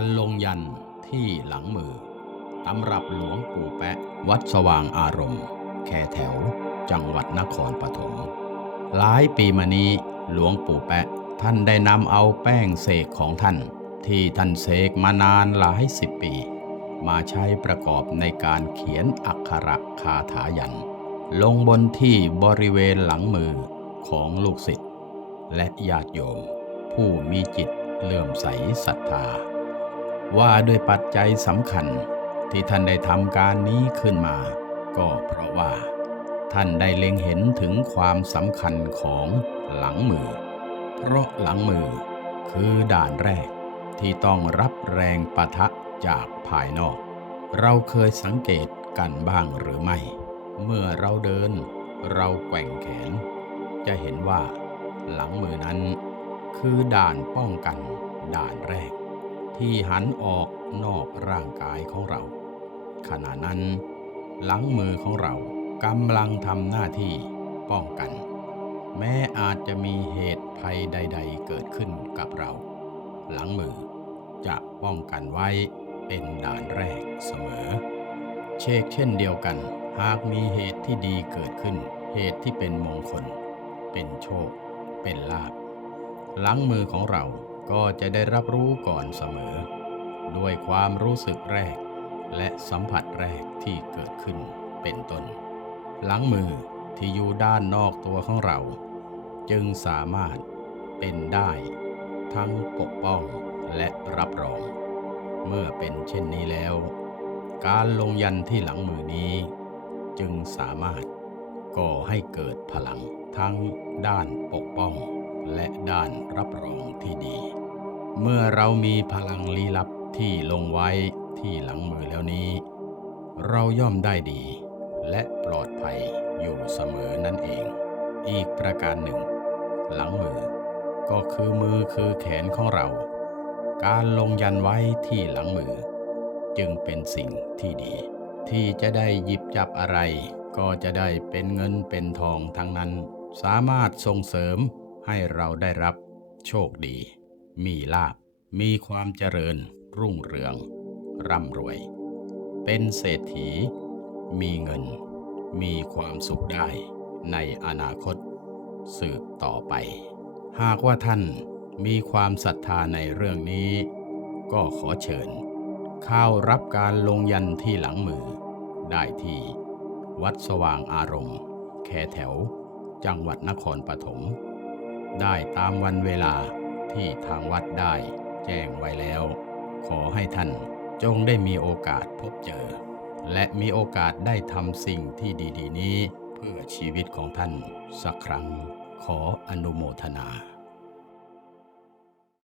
การลงยันที่หลังมือ ตำรับหลวงปู่แปะ วัดสว่างอารมณ์ แค่แถว จังหวัดนครปฐม หลายปีมานี้หลวงปู่แปะท่านได้นำเอาแป้งเสกของท่าน ที่ท่านเสกมานานหลายสิบปี มาใช้ประกอบในการเขียนอักขระคาถายัน ลงบนที่บริเวณหลังมือของลูกศิษย์และญาติโยม ผู้มีจิตเลื่อมใสศรัทธา ว่าด้วยปัจจัยสำคัญที่ท่านได้ทำการนี้ขึ้นมา ก็เพราะว่า ท่านได้เล็งเห็นถึงความสำคัญของหลังมือ เพราะหลังมือคือด่านแรกที่ต้องรับแรงปะทะจากภายนอก เราเคยสังเกตกันบ้างหรือไม่ เมื่อเราเดิน เราแกว่งแขน จะเห็นว่า หลังมือนั้น คือด่านป้องกันด่านแรก ที่หันออกนอกร่างกายของเรา ขณะนั้นหลังมือของเรากำลังทำหน้าที่ป้องกัน แม้อาจจะมีเหตุภัยใด ๆ เกิดขึ้นกับเรา หลังมือจะป้องกันไว้เป็นด่านแรกเสมอ เชกเช่นเดียวกัน หากมีเหตุที่ดีเกิดขึ้น เหตุที่เป็นมงคล เป็นโชค เป็นลาภหลังมือของเรา ก็จะได้รับรู้ก่อนเสมอ ด้วยความรู้สึกแรก และสัมผัสแรกที่เกิดขึ้นเป็นต้น หลังมือที่อยู่ด้านนอกตัวของเรา จึงสามารถเป็นได้ ทั้งปกป้องและรับรอง เมื่อเป็นเช่นนี้แล้ว การลงยันที่หลังมือนี้ จึงสามารถก่อให้เกิดพลังทั้งด้านปกป้อง และด้านรับรองที่ดี เมื่อเรามีพลังลี้ลับที่ลงไว้ที่หลังมือแล้วนี้ เราย่อมได้ดี และปลอดภัยอยู่เสมอนั่นเอง อีกประการหนึ่ง หลังมือ ก็คือมือคือแขนของเรา การลงยันไว้ที่หลังมือ จึงเป็นสิ่งที่ดี ที่จะได้หยิบจับอะไร ก็จะได้เป็นเงินเป็นทองทั้งนั้น สามารถส่งเสริม ให้เราได้รับ โชคดี มีลาบ มีความเจริญ รุ่งเรือง ร่ำรวย เป็นเศรษฐี มีเงิน มีความสุขได้ในอนาคต สืบต่อไป หากว่าท่านมีความศรัทธาในเรื่องนี้ ก็ขอเชิญ เข้ารับการลงยันที่หลังมือ ได้ที่ วัดสว่างอารมณ์ แคแถว จังหวัดนครปฐม ได้ตามวันเวลาที่ทางวัดได้แจ้งไว้แล้ว ขอให้ท่านจงได้มีโอกาสพบเจอ และมีโอกาสได้ทำสิ่งที่ดี ๆ นี้เพื่อชีวิตของท่านสักครั้งขออนุโมทนา